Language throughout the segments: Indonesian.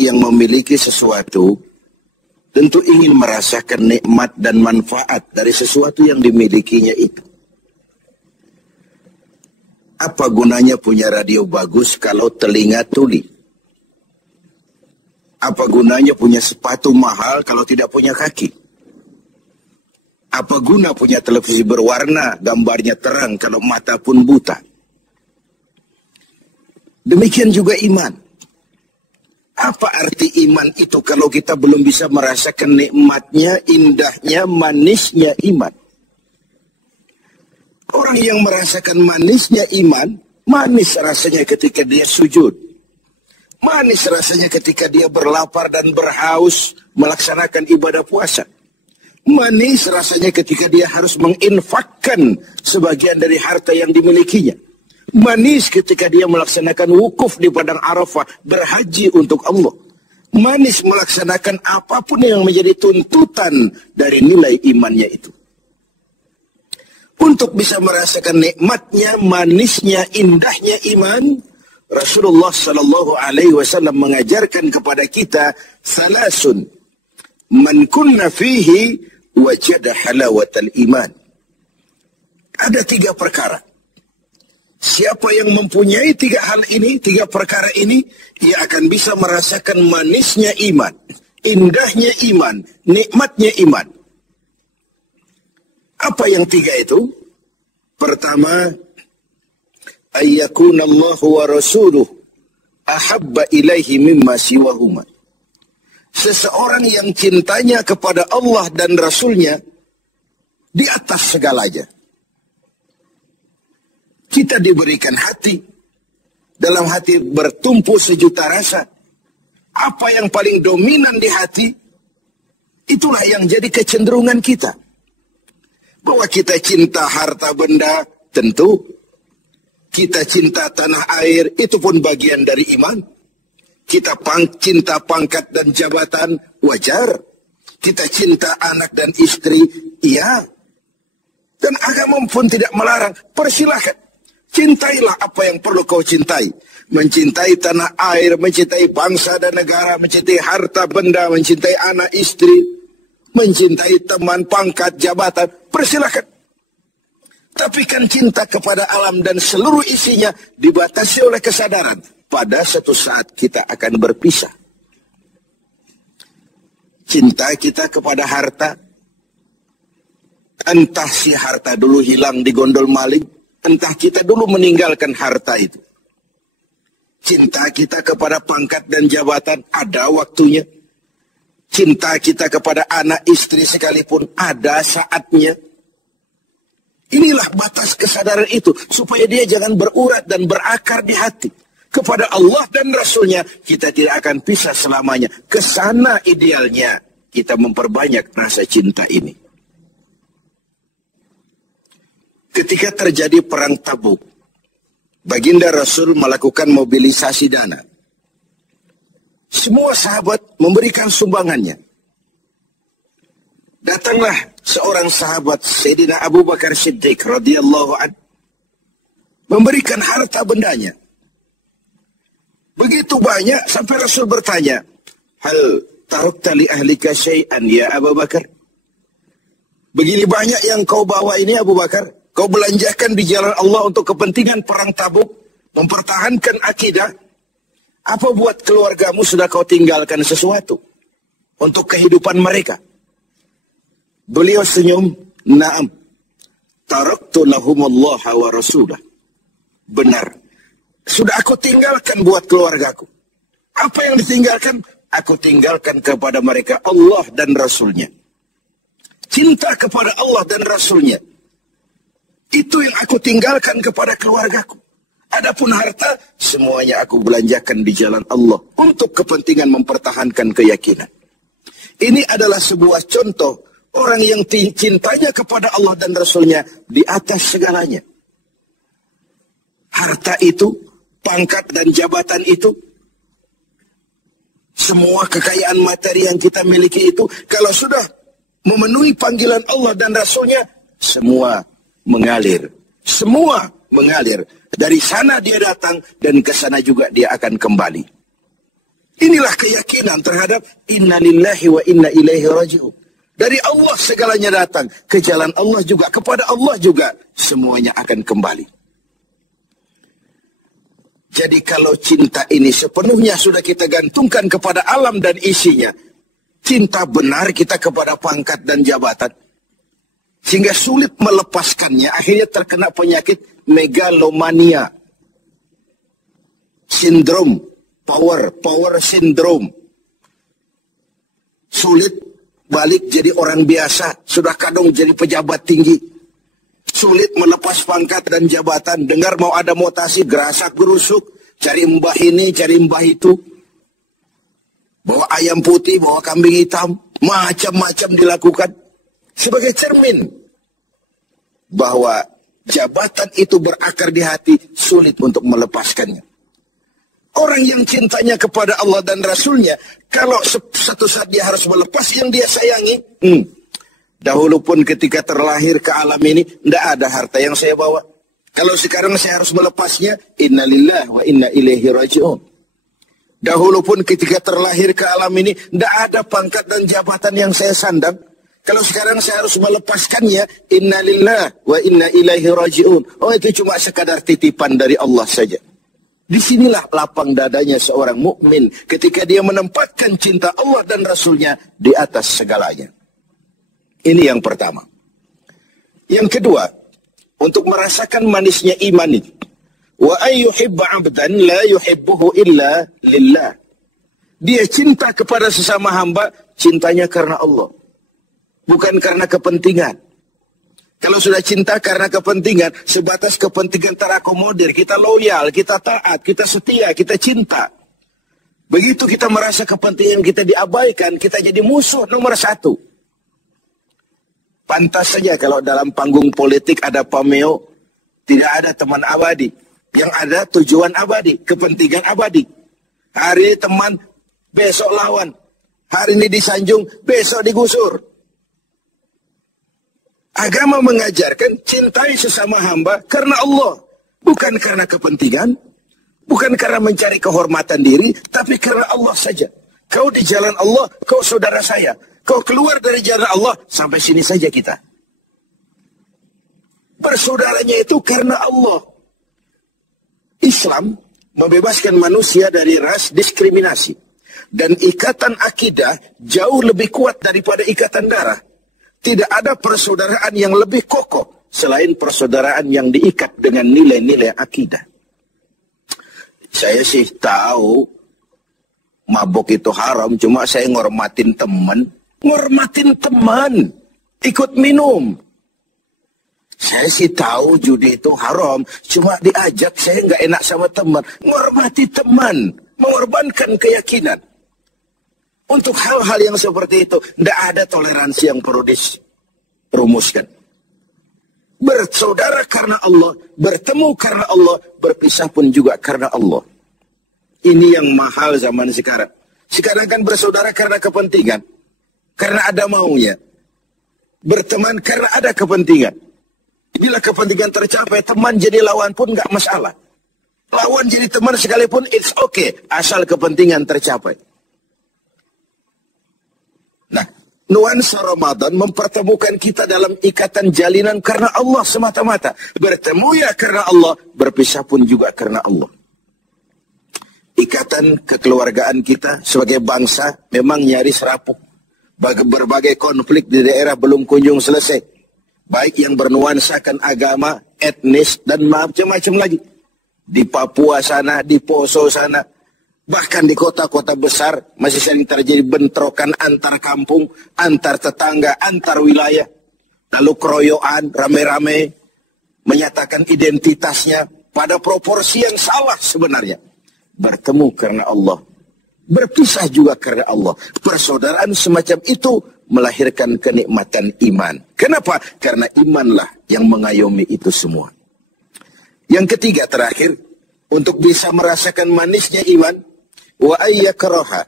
yang memiliki sesuatu tentu ingin merasakan nikmat dan manfaat dari sesuatu yang dimilikinya itu. Apa gunanya punya radio bagus kalau telinga tuli? Apa gunanya punya sepatu mahal kalau tidak punya kaki? Apa guna punya televisi berwarna, gambarnya terang kalau mata pun buta? Demikian juga iman. Apa arti iman itu kalau kita belum bisa merasakan nikmatnya, indahnya, manisnya iman? Orang yang merasakan manisnya iman, manis rasanya ketika dia sujud. Manis rasanya ketika dia berlapar dan berhaus melaksanakan ibadah puasa. Manis rasanya ketika dia harus menginfakkan sebagian dari harta yang dimilikinya. Manis ketika dia melaksanakan wukuf di padang Arafah, berhaji untuk Allah. Manis melaksanakan apapun yang menjadi tuntutan dari nilai imannya itu. Untuk bisa merasakan nikmatnya, manisnya, indahnya iman, Rasulullah sallallahu alaihi wasallam mengajarkan kepada kita salasun man kunna fihi wajada halawatal iman. Ada 3 perkara. Siapa yang mempunyai 3 hal ini, 3 perkara ini, ia akan bisa merasakan manisnya iman, indahnya iman, nikmatnya iman. Apa yang 3 itu? Pertama, ayyakunallahu wa rasuluh ahabba ilaihi mimma siwahuma. Seseorang yang cintanya kepada Allah dan Rasulnya di atas segalanya. Kita diberikan hati. Dalam hati bertumpu sejuta rasa. Apa yang paling dominan di hati, itulah yang jadi kecenderungan kita. Bahwa kita cinta harta benda, tentu. Kita cinta tanah air, itu pun bagian dari iman. Kita cinta pangkat dan jabatan, wajar. Kita cinta anak dan istri, iya. Dan agama pun tidak melarang, persilahkan. Cintailah apa yang perlu kau cintai. Mencintai tanah air, mencintai bangsa dan negara, mencintai harta benda, mencintai anak istri, mencintai teman, pangkat, jabatan, persilahkan. Tapi kan cinta kepada alam dan seluruh isinya dibatasi oleh kesadaran. Pada suatu saat kita akan berpisah. Cinta kita kepada harta, entah si harta dulu hilang di gondol maling, entah kita dulu meninggalkan harta itu. Cinta kita kepada pangkat dan jabatan ada waktunya. Cinta kita kepada anak istri sekalipun ada saatnya. Inilah batas kesadaran itu. Supaya dia jangan berurat dan berakar di hati. Kepada Allah dan Rasulnya kita tidak akan pisah selamanya. Kesana idealnya kita memperbanyak rasa cinta ini. Ketika terjadi perang Tabuk, Baginda Rasul melakukan mobilisasi dana. Semua sahabat memberikan sumbangannya. Datanglah seorang sahabat Sayyidina Abu Bakar Siddiq radhiyallahu anhu memberikan harta bendanya. Begitu banyak sampai Rasul bertanya, "Hal tarakta li ahlika syai'an ya Abu Bakar?" Begini banyak yang kau bawa ini Abu Bakar. Kau belanjakan di jalan Allah untuk kepentingan perang Tabuk, mempertahankan akidah. Apa buat keluargamu sudah kau tinggalkan sesuatu untuk kehidupan mereka? Beliau senyum, "Na'am. Taraktu lahumullah wa rasulah." Benar. Sudah aku tinggalkan buat keluargaku. Apa yang ditinggalkan? Aku tinggalkan kepada mereka Allah dan Rasulnya. Cinta kepada Allah dan Rasulnya. Itu yang aku tinggalkan kepada keluargaku. Adapun harta, semuanya aku belanjakan di jalan Allah untuk kepentingan mempertahankan keyakinan. Ini adalah sebuah contoh orang yang cintanya kepada Allah dan Rasulnya di atas segalanya. Harta itu, pangkat dan jabatan itu, semua kekayaan materi yang kita miliki itu, kalau sudah memenuhi panggilan Allah dan Rasulnya, semua mengalir. Semua mengalir. Dari sana dia datang dan ke sana juga dia akan kembali. Inilah keyakinan terhadap inna lillahi wa inna ilaihi raji'un. Dari Allah segalanya datang, ke jalan Allah juga, kepada Allah juga semuanya akan kembali. Jadi kalau cinta ini sepenuhnya sudah kita gantungkan kepada alam dan isinya, cinta benar kita kepada pangkat dan jabatan, sehingga sulit melepaskannya, akhirnya terkena penyakit megalomania, sindrom, power syndrome. Sulit balik jadi orang biasa, sudah kadang jadi pejabat tinggi. Sulit melepas pangkat dan jabatan, dengar mau ada mutasi, gerasak gerusuk, cari mbah ini, cari mbah itu. Bawa ayam putih, bawa kambing hitam, macam-macam dilakukan. Sebagai cermin bahwa jabatan itu berakar di hati, sulit untuk melepaskannya. Orang yang cintanya kepada Allah dan Rasulnya, kalau satu saat dia harus melepas yang dia sayangi, dahulu pun ketika terlahir ke alam ini, tidak ada harta yang saya bawa. Kalau sekarang saya harus melepasnya, innalillah wa inna ilaihi raji'un. Dahulu pun ketika terlahir ke alam ini, tidak ada pangkat dan jabatan yang saya sandang. Kalau sekarang saya harus melepaskannya, innalillah wa inna ilaihi raji'un. Oh, itu cuma sekadar titipan dari Allah saja. Disinilah lapang dadanya seorang mukmin ketika dia menempatkan cinta Allah dan Rasulnya di atas segalanya. Ini yang pertama. Yang kedua, untuk merasakan manisnya iman ini. Wa ayyuhibba 'abdan la yuhibbuhu illa lillah. Dia cinta kepada sesama hamba, cintanya karena Allah. Bukan karena kepentingan. Kalau sudah cinta karena kepentingan, sebatas kepentingan terakomodir, kita loyal, kita taat, kita setia, kita cinta. Begitu kita merasa kepentingan kita diabaikan, kita jadi musuh nomor satu. Pantas saja kalau dalam panggung politik ada pameo, tidak ada teman abadi. Yang ada tujuan abadi, kepentingan abadi. Hari ini teman, besok lawan. Hari ini disanjung, besok digusur. Agama mengajarkan cintai sesama hamba karena Allah. Bukan karena kepentingan, bukan karena mencari kehormatan diri, tapi karena Allah saja. Kau di jalan Allah, kau saudara saya. Kau keluar dari jalan Allah, sampai sini saja kita. Bersaudaranya itu karena Allah. Islam membebaskan manusia dari ras diskriminasi. Dan ikatan akidah jauh lebih kuat daripada ikatan darah. Tidak ada persaudaraan yang lebih kokoh selain persaudaraan yang diikat dengan nilai-nilai akidah. Saya sih tahu mabuk itu haram, cuma saya ngormatin teman. Ngormatin teman, ikut minum. Saya sih tahu judi itu haram, cuma diajak saya nggak enak sama teman. Ngormati teman, mengorbankan keyakinan. Untuk hal-hal yang seperti itu, tidak ada toleransi yang perlu dirumuskan. Bersaudara karena Allah, bertemu karena Allah, berpisah pun juga karena Allah. Ini yang mahal zaman sekarang. Sekarang kan bersaudara karena kepentingan, karena ada maunya. Berteman karena ada kepentingan. Bila kepentingan tercapai, teman jadi lawan pun nggak masalah. Lawan jadi teman sekalipun, it's okay, asal kepentingan tercapai. Nah, nuansa Ramadan mempertemukan kita dalam ikatan jalinan karena Allah semata-mata. Bertemu ya karena Allah, berpisah pun juga karena Allah. Ikatan kekeluargaan kita sebagai bangsa memang nyaris rapuh. Berbagai konflik di daerah belum kunjung selesai. Baik yang bernuansakan agama, etnis, dan macam-macam lagi. Di Papua sana, di Poso sana. Bahkan di kota-kota besar masih sering terjadi bentrokan antar kampung, antar tetangga, antar wilayah. Lalu keroyokan, rame-rame, menyatakan identitasnya pada proporsi yang salah sebenarnya. Bertemu karena Allah, berpisah juga karena Allah. Persaudaraan semacam itu melahirkan kenikmatan iman. Kenapa? Karena imanlah yang mengayomi itu semua. Yang ketiga terakhir, untuk bisa merasakan manisnya iman, wa ayyakraha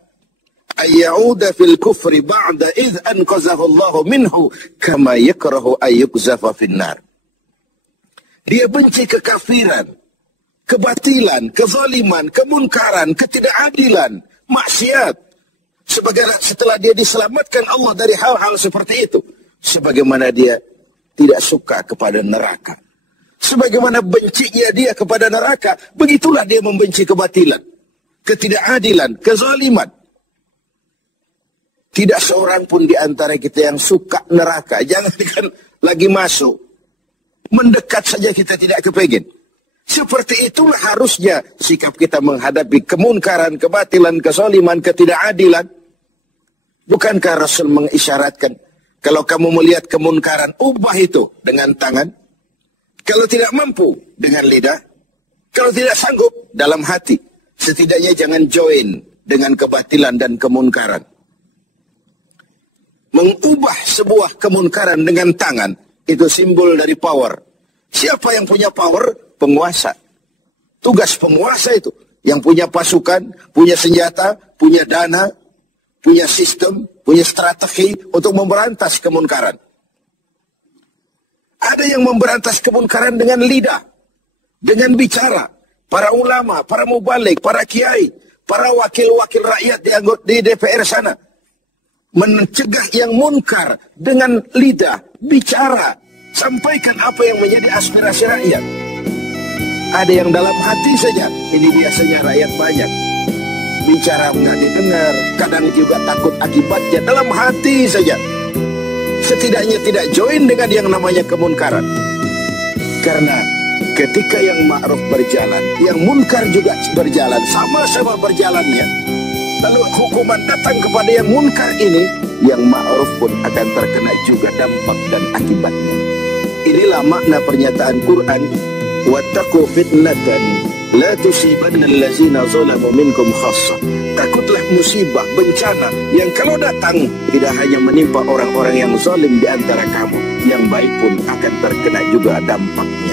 ayyauda fil kufri ba'da idh anqazahu Allah minhu kama yakrahu ayyuqzafa finnar. Dia benci kekafiran, kebatilan, kezaliman, kemunkaran, ketidakadilan, maksiat. Setelah dia diselamatkan Allah dari hal-hal seperti itu. Sebagaimana dia tidak suka kepada neraka. Sebagaimana bencinya dia kepada neraka, begitulah dia membenci kebatilan, ketidakadilan, kezaliman. Tidak seorang pun di antara kita yang suka neraka. Jangankan lagi masuk, mendekat saja kita tidak kepengin. Seperti itulah harusnya sikap kita menghadapi kemunkaran, kebatilan, kezaliman, ketidakadilan. Bukankah Rasul mengisyaratkan, kalau kamu melihat kemunkaran, ubah itu dengan tangan. Kalau tidak mampu, dengan lidah. Kalau tidak sanggup, dalam hati. Setidaknya jangan join dengan kebatilan dan kemunkaran. Mengubah sebuah kemunkaran dengan tangan, itu simbol dari power. Siapa yang punya power? Penguasa. Tugas penguasa itu. Yang punya pasukan, punya senjata, punya dana, punya sistem, punya strategi untuk memberantas kemunkaran. Ada yang memberantas kemunkaran dengan lidah, dengan bicara. Para ulama, para mubalik, para kiai, para wakil-wakil rakyat di DPR sana. Mencegah yang munkar dengan lidah, bicara, sampaikan apa yang menjadi aspirasi rakyat. Ada yang dalam hati saja, ini biasanya rakyat banyak. Bicara nggak didengar, kadang juga takut akibatnya, dalam hati saja. Setidaknya tidak join dengan yang namanya kemunkaran. Karena ketika yang ma'ruf berjalan, yang munkar juga berjalan, sama-sama berjalannya. Lalu hukuman datang kepada yang munkar ini, yang ma'ruf pun akan terkena juga dampak dan akibatnya. Inilah makna pernyataan Quran, wattaqu fitnatan la tusibanna allazina zalamu minkum khassah. Takutlah musibah, bencana yang kalau datang tidak hanya menimpa orang-orang yang zalim di antara kamu, yang baik pun akan terkena juga dampaknya.